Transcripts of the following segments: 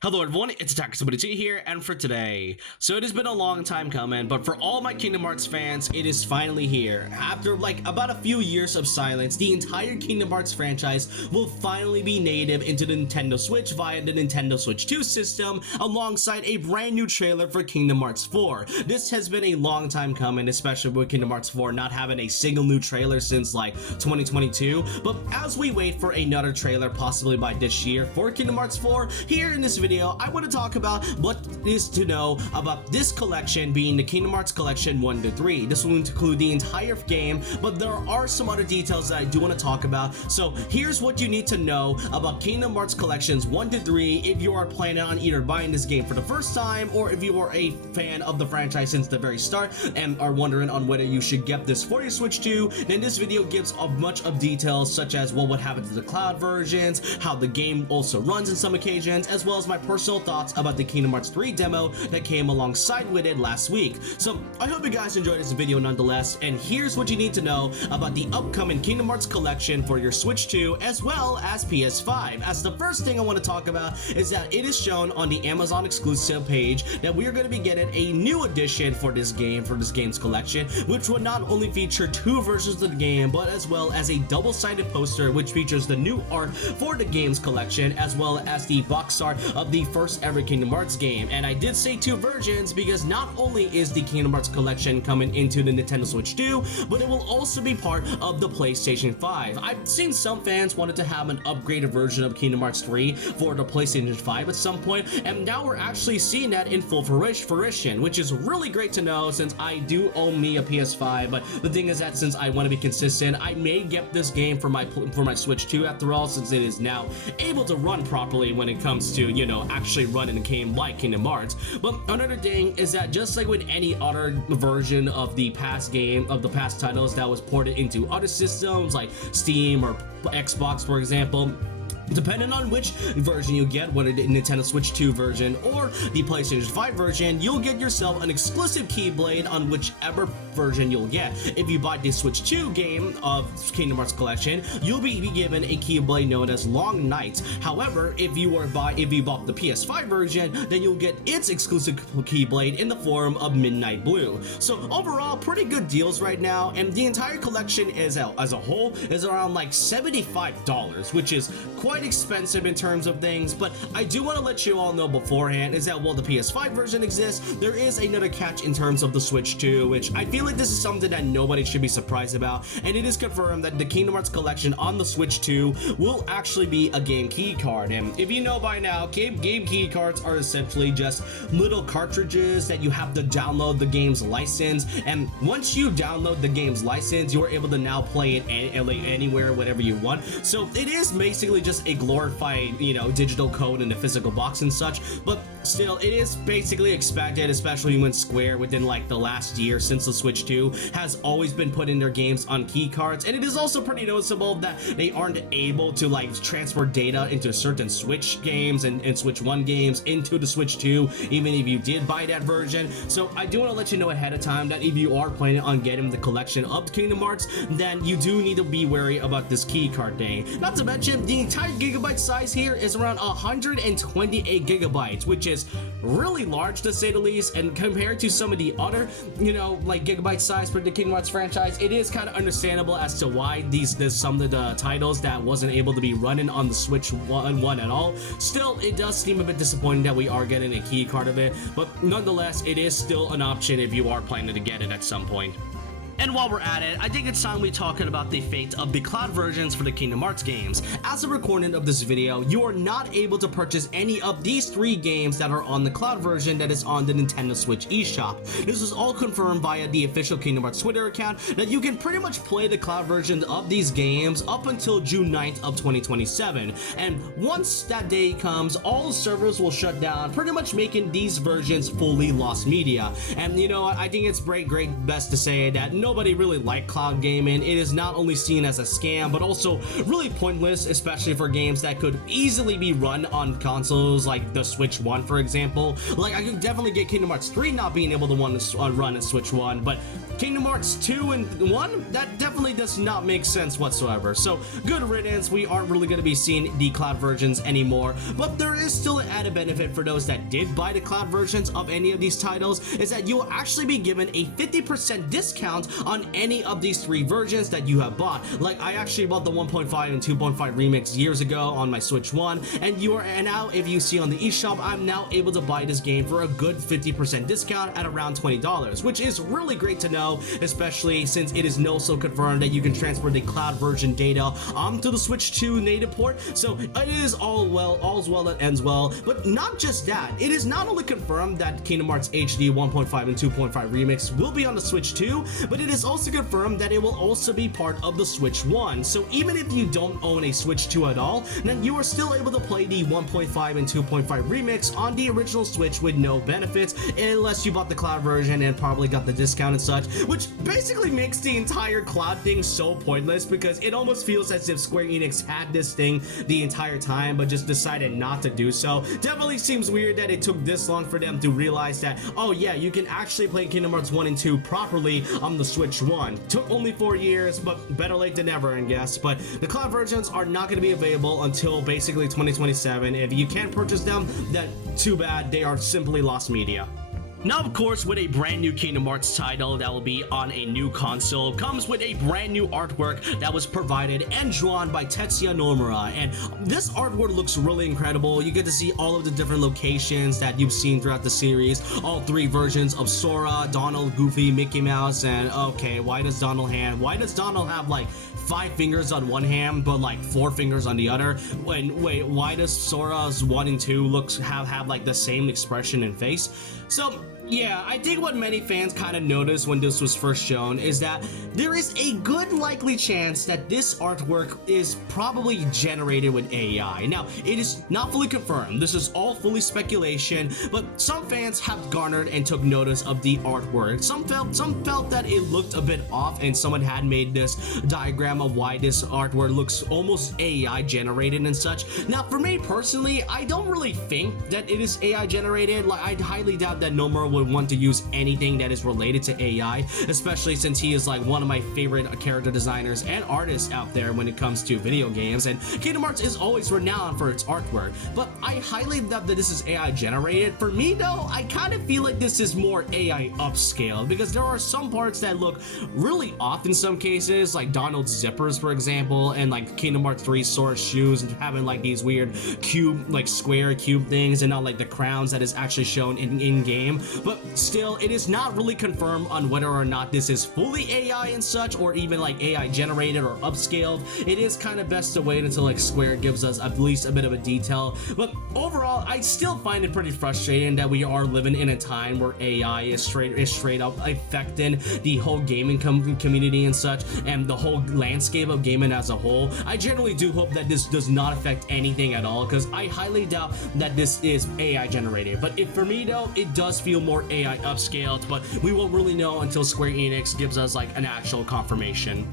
Hello everyone, it's Attacker72 here, and for today, so it has been a long time coming, but for all my Kingdom Hearts fans, it is finally here. After about a few years of silence, the entire Kingdom Hearts franchise will finally be native into the Nintendo Switch via the Nintendo Switch 2 system, alongside a brand new trailer for Kingdom Hearts 4. This has been a long time coming, especially with Kingdom Hearts 4 not having a single new trailer since 2022, but as we wait for another trailer possibly by this year for Kingdom Hearts 4, here in this video, I want to talk about what is to know about this collection being the Kingdom Hearts Collection 1 to 3. This will include the entire game, but there are some other details that I do want to talk about. So here's what you need to know about Kingdom Hearts Collections 1 to 3 if you are planning on either buying this game for the first time or if you are a fan of the franchise since the very start and are wondering on whether you should get this for your Switch 2. Then this video gives a much of details such as what would happen to the cloud versions, how the game also runs in some occasions, as well as my personal thoughts about the Kingdom Hearts 3 demo that came alongside with it last week. So I hope you guys enjoyed this video nonetheless, and here's what you need to know about the upcoming Kingdom Hearts collection for your Switch 2 as well as PS5. As the first thing I want to talk about is that it is shown on the Amazon exclusive page that we are going to be getting a new edition for this game's collection, which will not only feature two versions of the game but as well as a double-sided poster which features the new art for the game's collection as well as the box art of the first ever Kingdom Hearts game. And I did say two versions because not only is the Kingdom Hearts collection coming into the Nintendo Switch 2, but it will also be part of the PlayStation 5. I've seen some fans wanted to have an upgraded version of Kingdom Hearts 3 for the PlayStation 5 at some point, and now we're actually seeing that in full fruition, which is really great to know since I do own me a PS5. But the thing is that since I want to be consistent, I may get this game for my Switch 2 after all, since it is now able to run properly when it comes to, actually running a game like Kingdom Hearts. But another thing is that just like with any other version of the past titles that was ported into other systems like Steam or Xbox, for example, depending on which version you get, whether the Nintendo Switch 2 version or the PlayStation 5 version, you'll get yourself an exclusive Keyblade on whichever version you'll get. If you buy the Switch 2 game of Kingdom Hearts Collection, you'll be given a Keyblade known as Long Night. However, if you bought the PS5 version, then you'll get its exclusive Keyblade in the form of Midnight Blue. So overall, pretty good deals right now, and the entire collection as a whole is around $75, which is quite expensive in terms of things. But I do want to let you all know beforehand is that while the PS5 version exists, there is another catch in terms of the Switch 2, which I feel like this is something that nobody should be surprised about, and it is confirmed that the Kingdom Hearts collection on the Switch 2 will actually be a game key card. And if you know by now, game key cards are essentially just little cartridges that you have to download the game's license, and once you download the game's license, you are able to now play it anywhere, whatever you want. So it is basically just a glorified, digital code in the physical box and such, but still, it is basically expected, especially when Square within the last year since the Switch 2 has always been putting their games on key cards. And it is also pretty noticeable that they aren't able to transfer data into certain Switch games and Switch 1 games into the Switch 2, even if you did buy that version. So I do want to let you know ahead of time that if you are planning on getting the collection of Kingdom Hearts, then you do need to be wary about this key card thing. Not to mention, the entire gigabyte size here is around 128 gigabytes, which is really large to say the least, and compared to some of the other, gigabyte size for the Kingdom Hearts franchise, it is kind of understandable as to why some of the titles that wasn't able to be running on the Switch 1 at all. Still, it does seem a bit disappointing that we are getting a key card of it, but nonetheless, it is still an option if you are planning to get it at some point. And while we're at it, I think it's time we talking about the fate of the cloud versions for the Kingdom Hearts games. As a recording of this video, you are not able to purchase any of these three games that are on the cloud version that is on the Nintendo Switch eShop. This was all confirmed via the official Kingdom Hearts Twitter account that you can pretty much play the cloud version of these games up until June 9th of 2027. And once that day comes, all servers will shut down, pretty much making these versions fully lost media. And I think it's great best to say that no nobody really liked cloud gaming. It is not only seen as a scam, but also really pointless, especially for games that could easily be run on consoles like the Switch 1, for example. Like, I could definitely get Kingdom Hearts 3 not being able to run a Switch 1, but Kingdom Hearts 2 and 1, that definitely does not make sense whatsoever. So good riddance, we aren't really going to be seeing the cloud versions anymore, but there is still an added benefit for those that did buy the cloud versions of any of these titles, is that you will actually be given a 50% discount on any of these 3 versions that you have bought. Like, I actually bought the 1.5 and 2.5 remix years ago on my Switch 1, and now if you see on the eShop, I'm now able to buy this game for a good 50% discount at around $20, which is really great to know, especially since it is also confirmed that you can transfer the cloud version data onto the Switch 2 native port. So it is all's well that ends well. But not just that, it is not only confirmed that Kingdom Hearts HD 1.5 and 2.5 remix will be on the Switch 2, but it is also confirmed that it will also be part of the Switch 1. So even if you don't own a Switch 2 at all, then you are still able to play the 1.5 and 2.5 remix on the original Switch with no benefits, unless you bought the cloud version and probably got the discount and such, which basically makes the entire cloud thing so pointless, because it almost feels as if Square Enix had this thing the entire time but just decided not to do so. Definitely seems weird that it took this long for them to realize that, oh yeah, you can actually play Kingdom Hearts 1 and 2 properly on the Switch 1. Took only 4 years, but better late than never, I guess. But the cloud versions are not going to be available until basically 2027. If you can't purchase them, then too bad, they are simply lost media. Now, of course, with a brand new Kingdom Hearts title that will be on a new console, comes with a brand new artwork that was provided and drawn by Tetsuya Nomura, and this artwork looks really incredible. You get to see all of the different locations that you've seen throughout the series, all 3 versions of Sora, Donald, Goofy, Mickey Mouse, and okay, why does Donald have like 5 fingers on one hand but like 4 fingers on the other? Wait, why does Sora's 1 and 2 have like the same expression and face? So yeah, I think what many fans kind of noticed when this was first shown is that there is a good likely chance that this artwork is probably generated with AI. Now, it is not fully confirmed. This is all fully speculation, but some fans have garnered and took notice of the artwork. Some felt that it looked a bit off, and someone had made this diagram of why this artwork looks almost AI generated and such. Now, for me personally, I don't really think that it is AI generated. Like, I highly doubt that Nomura would want to use anything that is related to AI, especially since he is like one of my favorite character designers and artists out there when it comes to video games, and Kingdom Hearts is always renowned for its artwork. But I highly doubt that this is AI generated. For me though, I kind of feel like this is more AI upscaled, because there are some parts that look really off in some cases, like Donald's zippers, for example, and like Kingdom Hearts 3 Sora's shoes and having like these weird cube, like square cube things, and not like the crowns that is actually shown in game. But still, it is not really confirmed on whether or not this is fully AI and such, or even like AI generated or upscaled. It is kind of best to wait until like Square gives us at least a bit of a detail. But overall, I still find it pretty frustrating that we are living in a time where AI is straight up affecting the whole gaming community and such, and the whole landscape of gaming as a whole. I generally do hope that this does not affect anything at all, because I highly doubt that this is AI generated. But for me though, it does feel more AI upscaled, but we won't really know until Square Enix gives us like an actual confirmation.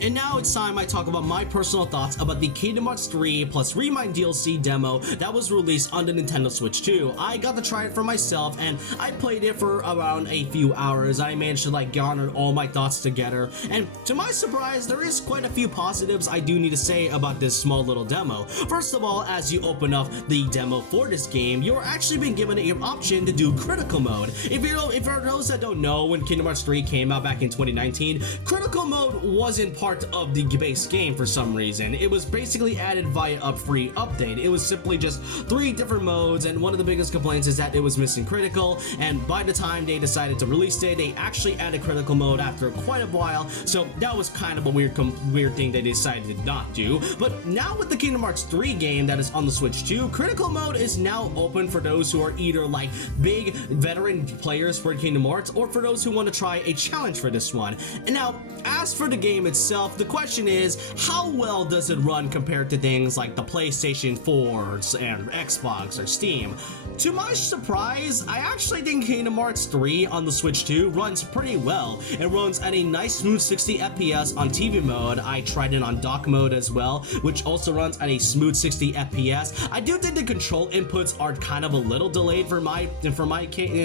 And now it's time I talk about my personal thoughts about the Kingdom Hearts 3 plus Remind DLC demo that was released on the Nintendo Switch 2. I got to try it for myself, and I played it for around a few hours. I managed to like garner all my thoughts together, and to my surprise, there is quite a few positives I do need to say about this small little demo. First of all, as you open up the demo for this game, you're actually being given an option to do critical mode. If for those that don't know, when Kingdom Hearts 3 came out back in 2019, critical mode wasn't part of the base game for some reason. It was basically added via a free update. It was simply just 3 different modes, and one of the biggest complaints is that it was missing critical, and by the time they decided to release it, they actually added critical mode after quite a while, so that was kind of a weird thing they decided to not do. But now with the Kingdom Hearts 3 game that is on the Switch 2, critical mode is now open for those who are either like big veteran players for Kingdom Hearts, or for those who want to try a challenge for this one. And now, as for the game itself, itself, the question is, how well does it run compared to things like the PlayStation 4 and Xbox or Steam? To my surprise, I actually think Kingdom Hearts 3 on the Switch 2 runs pretty well. It runs at a nice smooth 60 FPS on TV mode. I tried it on dock mode as well, which also runs at a smooth 60 FPS. I do think the control inputs are kind of a little delayed in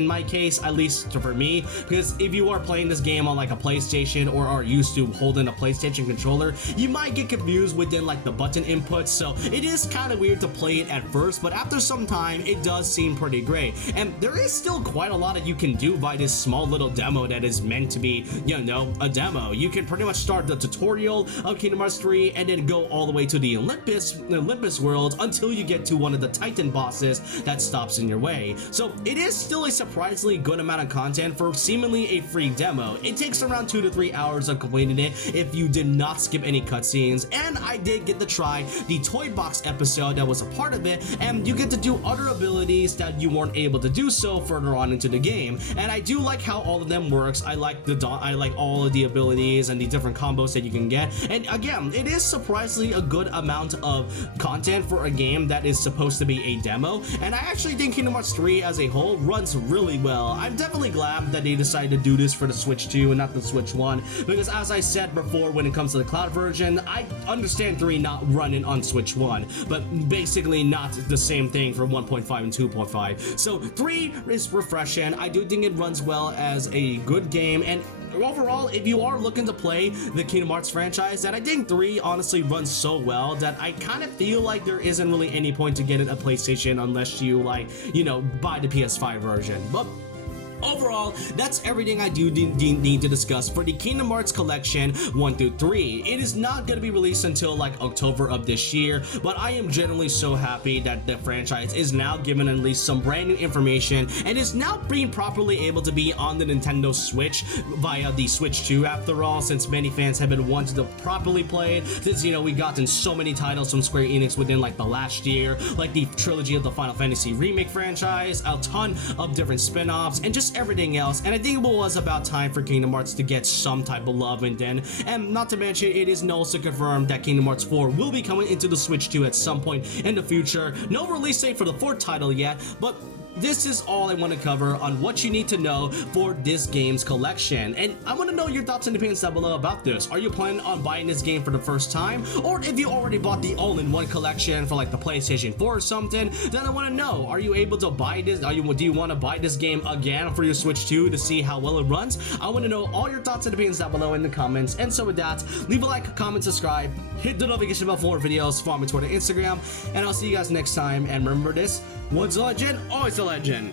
my case, at least for me, because if you are playing this game on like a PlayStation or are used to holding a PlayStation controller, you might get confused within like the button inputs, so it is kind of weird to play it at first, but after some time it does seem pretty great. And there is still quite a lot that you can do by this small little demo that is meant to be, you know, a demo. You can pretty much start the tutorial of Kingdom Hearts 3 and then go all the way to the Olympus world until you get to one of the Titan bosses that stops in your way. So it is still a surprisingly good amount of content for seemingly a free demo. It takes around 2 to 3 hours of completing it if you did not skip any cutscenes, and I did get to try the Toy Box episode that was a part of it, and you get to do other abilities that you weren't able to do so further on into the game. And I do like how all of them works. I like all of the abilities and the different combos that you can get, and again, it is surprisingly a good amount of content for a game that is supposed to be a demo, and I actually think Kingdom Hearts 3 as a whole runs really well. I'm definitely glad that they decided to do this for the Switch 2 and not the Switch 1, because as I said before, when it comes to the cloud version, I understand 3 not running on Switch 1, but basically not the same thing for 1.5 and 2.5. So 3 is refreshing. I do think it runs well as a good game, and overall, if you are looking to play the Kingdom Hearts franchise, that I think 3 honestly runs so well that I kind of feel like there isn't really any point to getting a PlayStation unless you, like, you know, buy the PS5 version. But overall, that's everything I do need to discuss for the Kingdom Hearts Collection 1 through 3. It is not going to be released until like October of this year, but I am generally so happy that the franchise is now given at least some brand new information and is now being properly able to be on the Nintendo Switch via the Switch 2 after all, since many fans have been wanting to properly play it, since, you know, we've gotten so many titles from Square Enix within like the last year, like the trilogy of the Final Fantasy Remake franchise, a ton of different spin-offs, and just everything else. And I think it was about time for Kingdom Hearts to get some type of love. And then, and not to mention, it is also confirmed that Kingdom Hearts 4 will be coming into the Switch 2 at some point in the future. No release date for the 4th title yet, but this is all I want to cover on what you need to know for this game's collection. And I want to know your thoughts and opinions down below about this. Are you planning on buying this game for the first time? Or if you already bought the all-in-one collection for like the PlayStation 4 or something, then I want to know, are you able to buy this? Do you want to buy this game again for your Switch 2 to see how well it runs? I want to know all your thoughts and opinions down below in the comments. And so with that, leave a like, comment, subscribe, hit the notification bell for more videos, follow me on Twitter, Instagram, and I'll see you guys next time. And remember this, once a legend, always a legend.